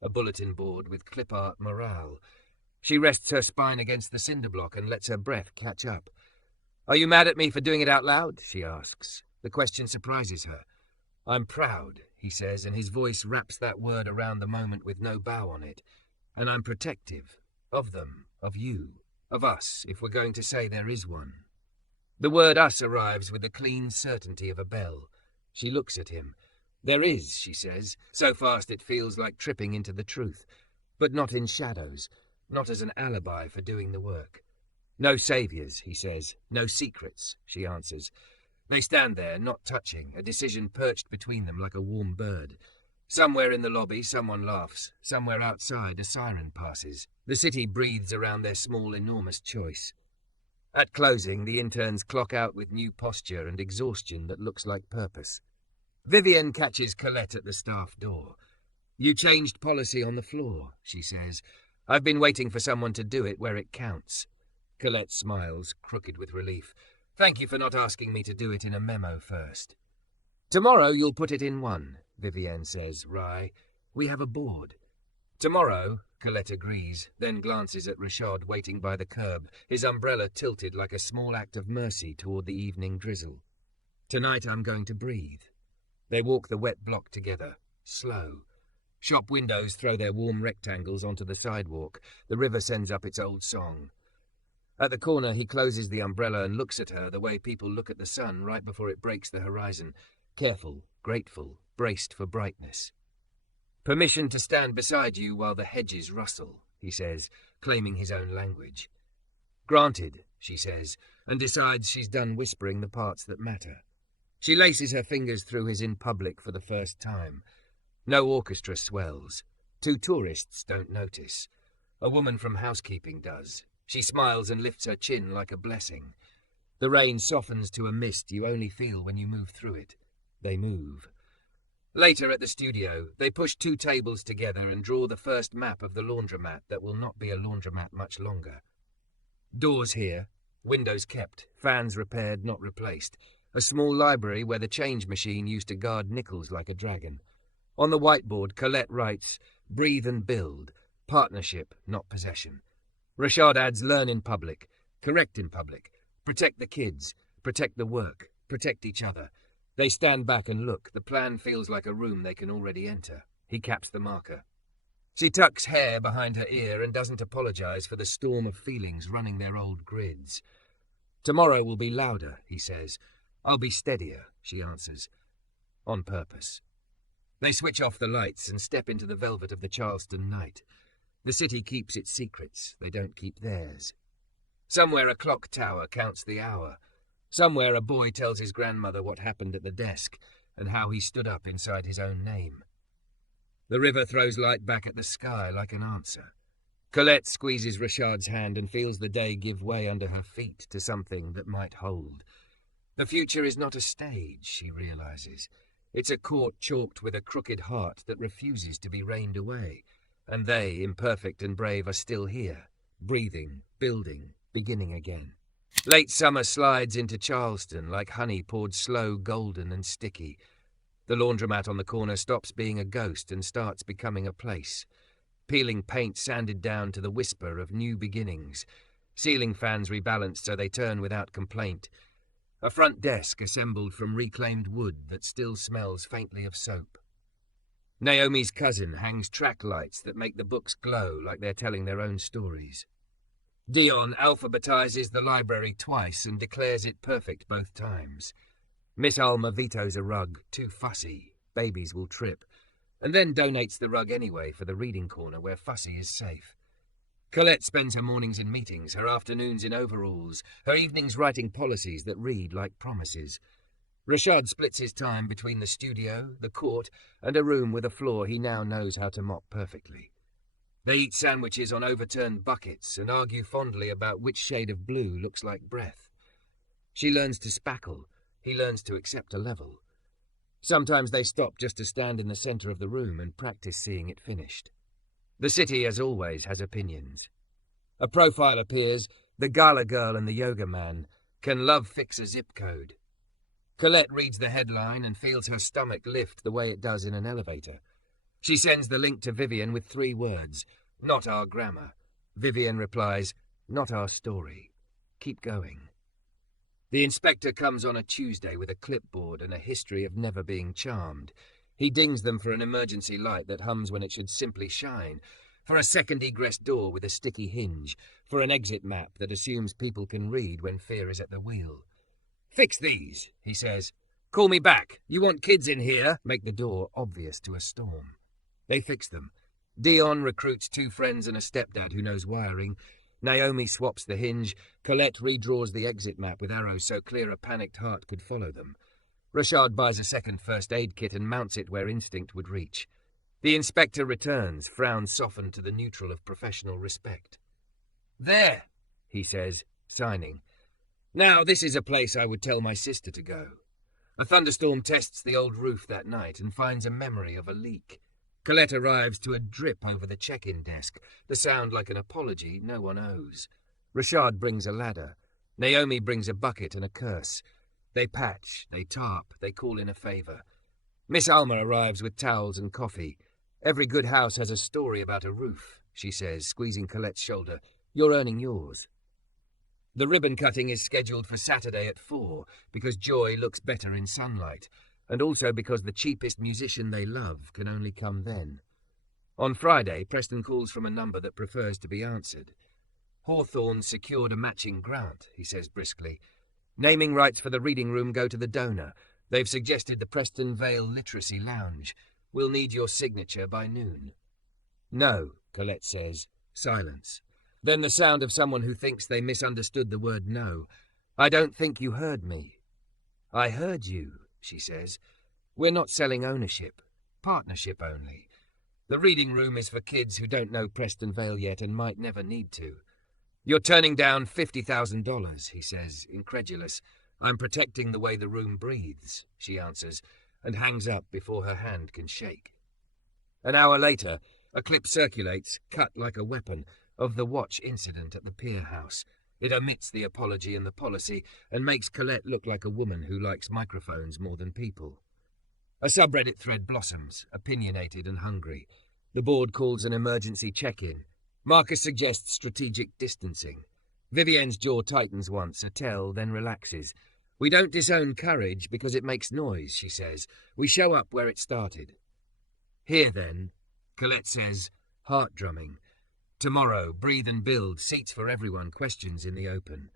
A bulletin board with clip art morale. She rests her spine against the cinder block and lets her breath catch up. Are you mad at me for doing it out loud? She asks. The question surprises her. I'm proud, he says, and his voice wraps that word around the moment with no bow on it. And I'm protective. Of them. Of you. Of us, if we're going to say there is one. The word us arrives with the clean certainty of a bell. She looks at him. There is, she says, so fast it feels like tripping into the truth. But not in shadows. Not as an alibi for doing the work. No saviours, he says. No secrets, she answers. They stand there, not touching, a decision perched between them like a warm bird. Somewhere in the lobby, someone laughs. Somewhere outside, a siren passes. The city breathes around their small, enormous choice. At closing, the interns clock out with new posture and exhaustion that looks like purpose. Vivienne catches Colette at the staff door. You changed policy on the floor, she says. I've been waiting for someone to do it where it counts. Colette smiles, crooked with relief. Thank you for not asking me to do it in a memo first. Tomorrow you'll put it in one, Vivienne says, wry. We have a board. Tomorrow, Colette agrees, then glances at Rashad waiting by the curb, his umbrella tilted like a small act of mercy toward the evening drizzle. Tonight I'm going to breathe. They walk the wet block together, slow. Shop windows throw their warm rectangles onto the sidewalk. The river sends up its old song. At the corner, he closes the umbrella and looks at her the way people look at the sun right before it breaks the horizon. Careful, grateful, braced for brightness. Permission to stand beside you while the hedges rustle, he says, claiming his own language. Granted, she says, and decides she's done whispering the parts that matter. She laces her fingers through his in public for the first time. No orchestra swells. 2 tourists don't notice. A woman from housekeeping does. She smiles and lifts her chin like a blessing. The rain softens to a mist you only feel when you move through it. They move. Later at the studio, they push 2 tables together and draw the first map of the laundromat that will not be a laundromat much longer. Doors here, windows kept, fans repaired, not replaced. a small library where the change machine used to guard nickels like a dragon. On the whiteboard, Colette writes, "Breathe and build. Partnership, not possession." Rashad adds, "Learn in public. Correct in public. Protect the kids. Protect the work. Protect each other." They stand back and look. The plan feels like a room they can already enter. He caps the marker. She tucks hair behind her ear and doesn't apologize for the storm of feelings running their old grids. "Tomorrow will be louder," he says. "I'll be steadier," she answers. On purpose. They switch off the lights and step into the velvet of the Charleston night. The city keeps its secrets. They don't keep theirs. Somewhere a clock tower counts the hour. Somewhere a boy tells his grandmother what happened at the desk and how he stood up inside his own name. The river throws light back at the sky like an answer. Colette squeezes Rashad's hand and feels the day give way under her feet to something that might hold. The future is not a stage, she realizes. It's a court chalked with a crooked heart that refuses to be reined away. And they, imperfect and brave, are still here, breathing, building, beginning again. Late summer slides into Charleston like honey poured slow, golden and sticky. The laundromat on the corner stops being a ghost and starts becoming a place. Peeling paint sanded down to the whisper of new beginnings. Ceiling fans rebalanced so they turn without complaint. A front desk assembled from reclaimed wood that still smells faintly of soap. Naomi's cousin hangs track lights that make the books glow like they're telling their own stories. Dion alphabetizes the library twice and declares it perfect both times. Miss Alma vetoes a rug, too fussy, babies will trip, and then donates the rug anyway for the reading corner where fussy is safe. Colette spends her mornings in meetings, her afternoons in overalls, her evenings writing policies that read like promises. Rashad splits his time between the studio, the court, and a room with a floor he now knows how to mop perfectly. They eat sandwiches on overturned buckets and argue fondly about which shade of blue looks like breath. She learns to spackle. He learns to accept a level. Sometimes they stop just to stand in the center of the room and practice seeing it finished. The city, as always, has opinions. A profile appears, the gala girl and the yoga man. Can love fix a zip code? Colette reads the headline and feels her stomach lift the way it does in an elevator. She sends the link to Vivian with 3 words, "Not our grammar." Vivian replies, "Not our story. Keep going." The inspector comes on a Tuesday with a clipboard and a history of never being charmed. He dings them for an emergency light that hums when it should simply shine, for a second egress door with a sticky hinge, for an exit map that assumes people can read when fear is at the wheel. "Fix these," he says. "Call me back. You want kids in here?" Make the door obvious to a storm. They fix them. Dion recruits 2 friends and a stepdad who knows wiring. Naomi swaps the hinge. Colette redraws the exit map with arrows so clear a panicked heart could follow them. Rashad buys a second first aid kit and mounts it where instinct would reach. The inspector returns, frowns softened to the neutral of professional respect. "There," he says, signing. "Now this is a place I would tell my sister to go." A thunderstorm tests the old roof that night and finds a memory of a leak. Colette arrives to a drip over the check-in desk, the sound like an apology no one owes. Rashad brings a ladder. Naomi brings a bucket and a curse. They patch, they tarp, they call in a favour. Miss Alma arrives with towels and coffee. "Every good house has a story about a roof," she says, squeezing Colette's shoulder. "You're earning yours." The ribbon cutting is scheduled for Saturday at 4 because joy looks better in sunlight, and also because the cheapest musician they love can only come then. On Friday, Preston calls from a number that prefers to be answered. "Hawthorne secured a matching grant," he says briskly. "Naming rights for the reading room go to the donor. They've suggested the Preston Vale Literacy Lounge. We'll need your signature by noon." "No," Colette says. Silence. Then the sound of someone who thinks they misunderstood the word no. "I don't think you heard me." "I heard you," she says. "We're not selling ownership. Partnership only. The reading room is for kids who don't know Preston Vale yet and might never need to." "You're turning down $50,000, he says, incredulous. "I'm protecting the way the room breathes," she answers, and hangs up before her hand can shake. An hour later, a clip circulates, cut like a weapon, of the watch incident at the pier house. It omits the apology and the policy and makes Colette look like a woman who likes microphones more than people. A subreddit thread blossoms, opinionated and hungry. The board calls an emergency check-in. Marcus suggests strategic distancing. Vivienne's jaw tightens once, a tell, then relaxes. We don't disown courage because it makes noise, she says. We show up where it started. Here, then, Colette says, heart drumming. Tomorrow, breathe and build, seats for everyone, questions in the open.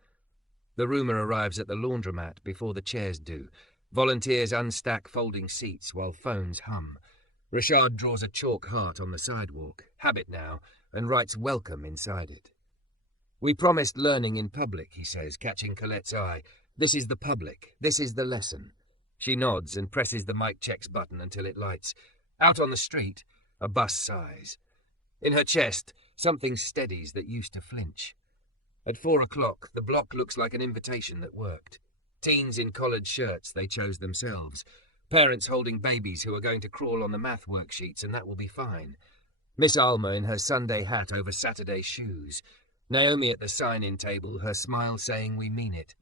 The roomer arrives at the laundromat before the chairs do. Volunteers unstack folding seats while phones hum. Rashad draws a chalk heart on the sidewalk, habit now, and writes welcome inside it. We promised learning in public, he says, catching Colette's eye. This is the public. This is the lesson. She nods and presses the mic checks button until it lights. Out on the street, a bus sighs. In her chest, something steadies that used to flinch. At 4 o'clock, the block looks like an invitation that worked. Teens in collared shirts they chose themselves. Parents holding babies who are going to crawl on the math worksheets, and that will be fine. Miss Alma in her Sunday hat over Saturday shoes. Naomi at the sign-in table, her smile saying we mean it.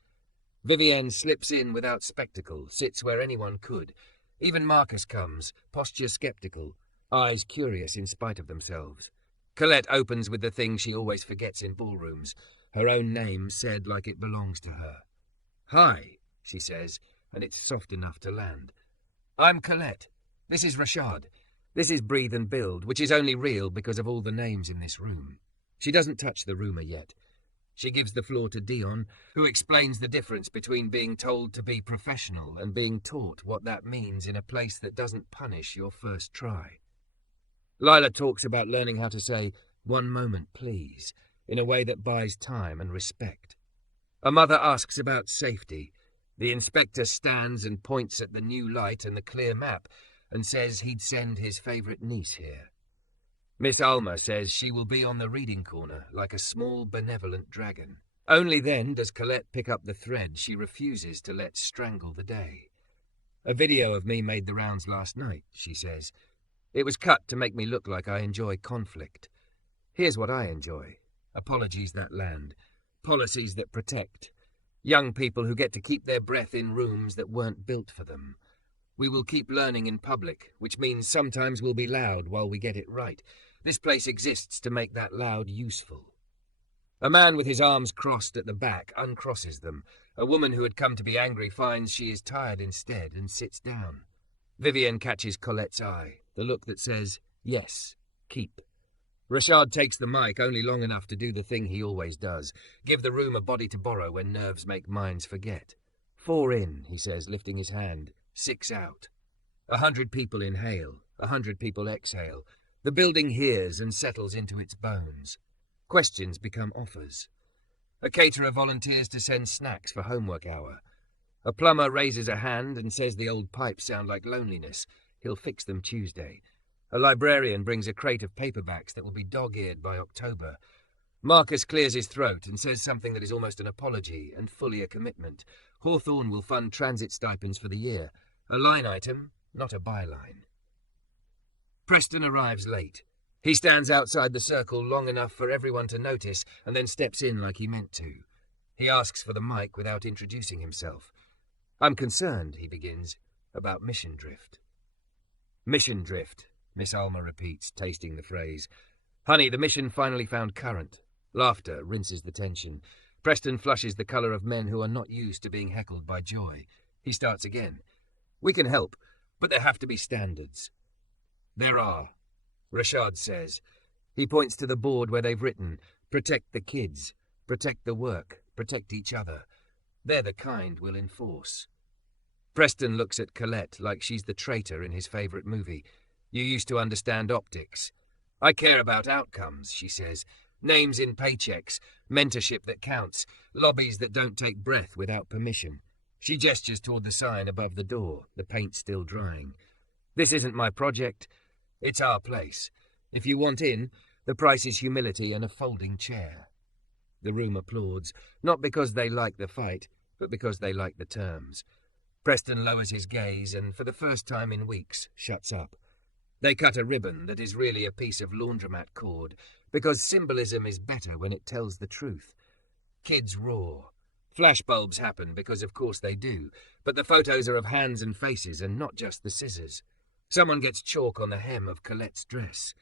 Vivienne slips in without spectacle, sits where anyone could. Even Marcus comes, posture skeptical, eyes curious in spite of themselves. Colette opens with the thing she always forgets in ballrooms, her own name said like it belongs to her. Hi, she says, and it's soft enough to land. I'm Colette. This is Rashad. This is Breathe and Build, which is only real because of all the names in this room. She doesn't touch the rumour yet. She gives the floor to Dion, who explains the difference between being told to be professional and being taught what that means in a place that doesn't punish your first try. Lila talks about learning how to say, "One moment, please," in a way that buys time and respect. A mother asks about safety. The inspector stands and points at the new light and the clear map and says he'd send his favourite niece here. Miss Alma says she will be on the reading corner like a small benevolent dragon. Only then does Colette pick up the thread she refuses to let strangle the day. A video of me made the rounds last night, she says. It was cut to make me look like I enjoy conflict. Here's what I enjoy. Apologies that land. Policies that protect. Young people who get to keep their breath in rooms that weren't built for them. We will keep learning in public, which means sometimes we'll be loud while we get it right. This place exists to make that loud useful. A man with his arms crossed at the back uncrosses them. A woman who had come to be angry finds she is tired instead and sits down. Vivienne catches Colette's eye, the look that says, yes, keep. Rashad takes the mic only long enough to do the thing he always does, give the room a body to borrow when nerves make minds forget. 4 in, he says, lifting his hand. 6 out. 100 people inhale, 100 people exhale. The building hears and settles into its bones. Questions become offers. A caterer volunteers to send snacks for homework hour. A plumber raises a hand and says the old pipes sound like loneliness. He'll fix them Tuesday. A librarian brings a crate of paperbacks that will be dog-eared by October. Marcus clears his throat and says something that is almost an apology and fully a commitment. Hawthorne will fund transit stipends for the year. A line item, not a byline. Preston arrives late. He stands outside the circle long enough for everyone to notice and then steps in like he meant to. He asks for the mic without introducing himself. I'm concerned, he begins, about mission drift. Mission drift, Miss Alma repeats, tasting the phrase. Honey, the mission finally found current. Laughter rinses the tension. Preston flushes the colour of men who are not used to being heckled by joy. He starts again. We can help, but there have to be standards. There are, Rashad says. He points to the board where they've written, protect the kids, protect the work, protect each other. They're the kind we'll enforce. Preston looks at Colette like she's the traitor in his favourite movie. You used to understand optics. I care about outcomes, she says. Names in paychecks, mentorship that counts, lobbies that don't take breath without permission. She gestures toward the sign above the door, the paint still drying. This isn't my project. It's our place. If you want in, the price is humility and a folding chair. The room applauds, not because they like the fight, but because they like the terms. Preston lowers his gaze and, for the first time in weeks, shuts up. They cut a ribbon that is really a piece of laundromat cord, because symbolism is better when it tells the truth. Kids roar. Flashbulbs happen because of course they do, but the photos are of hands and faces and not just the scissors. Someone gets chalk on the hem of Colette's dress.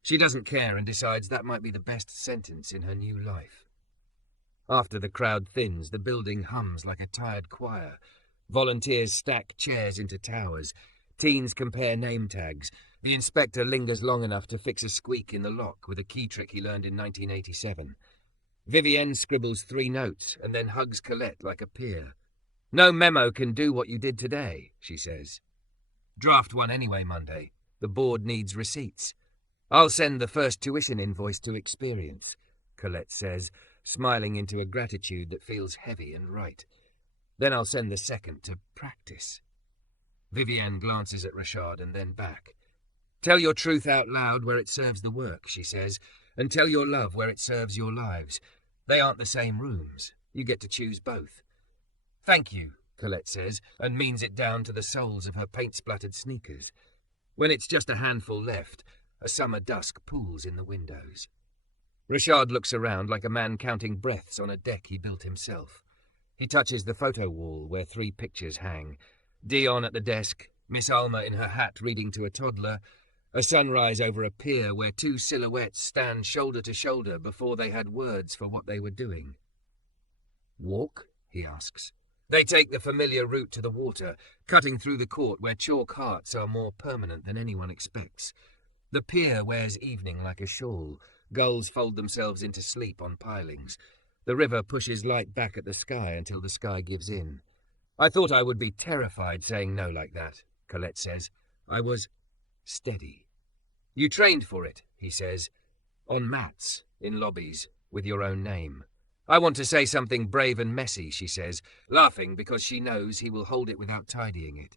She doesn't care and decides that might be the best sentence in her new life. After the crowd thins, the building hums like a tired choir. Volunteers stack chairs into towers. Teens compare name tags. The inspector lingers long enough to fix a squeak in the lock with a key trick he learned in 1987. Vivienne scribbles 3 notes and then hugs Colette like a peer. "No memo can do what you did today," she says. "Draft one anyway Monday. The board needs receipts." "I'll send the first tuition invoice to Experience," Colette says, smiling into a gratitude that feels heavy and right. "Then I'll send the second to Practice." Vivienne glances at Rashad and then back. "Tell your truth out loud where it serves the work," she says, "and tell your love where it serves your lives. They aren't the same rooms. You get to choose both." "Thank you," Colette says, and means it down to the soles of her paint-splattered sneakers. When it's just a handful left, a summer dusk pools in the windows. Rashad looks around like a man counting breaths on a deck he built himself. He touches the photo wall where 3 pictures hang. Dion at the desk, Miss Alma in her hat reading to a toddler, a sunrise over a pier where 2 silhouettes stand shoulder to shoulder before they had words for what they were doing. "Walk?" he asks. They take the familiar route to the water, cutting through the court where chalk hearts are more permanent than anyone expects. The pier wears evening like a shawl. Gulls fold themselves into sleep on pilings. The river pushes light back at the sky until the sky gives in. "I thought I would be terrified saying no like that," Colette says. "I was steady." "You trained for it," he says. "On mats, in lobbies, with your own name." "I want to say something brave and messy," she says, laughing because she knows he will hold it without tidying it.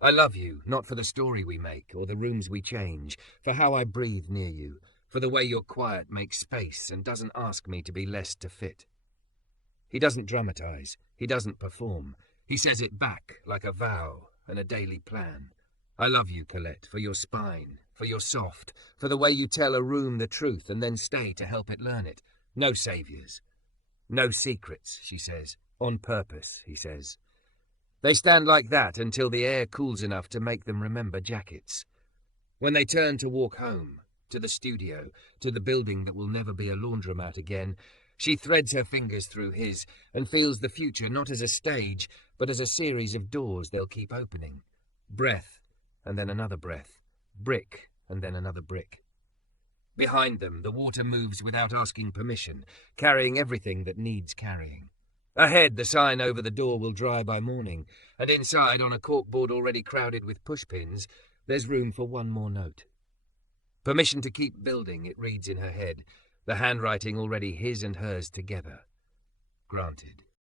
"I love you, not for the story we make or the rooms we change, for how I breathe near you, for the way your quiet makes space and doesn't ask me to be less to fit." He doesn't dramatize. He doesn't perform. He says it back like a vow and a daily plan. "I love you, Colette, for your spine, for your soft, for the way you tell a room the truth and then stay to help it learn it. No saviors. No secrets," she says. "On purpose," he says. They stand like that until the air cools enough to make them remember jackets. When they turn to walk home, to the studio, to the building that will never be a laundromat again, she threads her fingers through his and feels the future not as a stage, but as a series of doors they'll keep opening. Breath, and then another breath. Brick, and then another brick. Behind them, the water moves without asking permission, carrying everything that needs carrying. Ahead, the sign over the door will dry by morning, and inside, on a corkboard already crowded with pushpins, there's room for one more note. Permission to keep building, it reads in her head, the handwriting already his and hers together. Granted.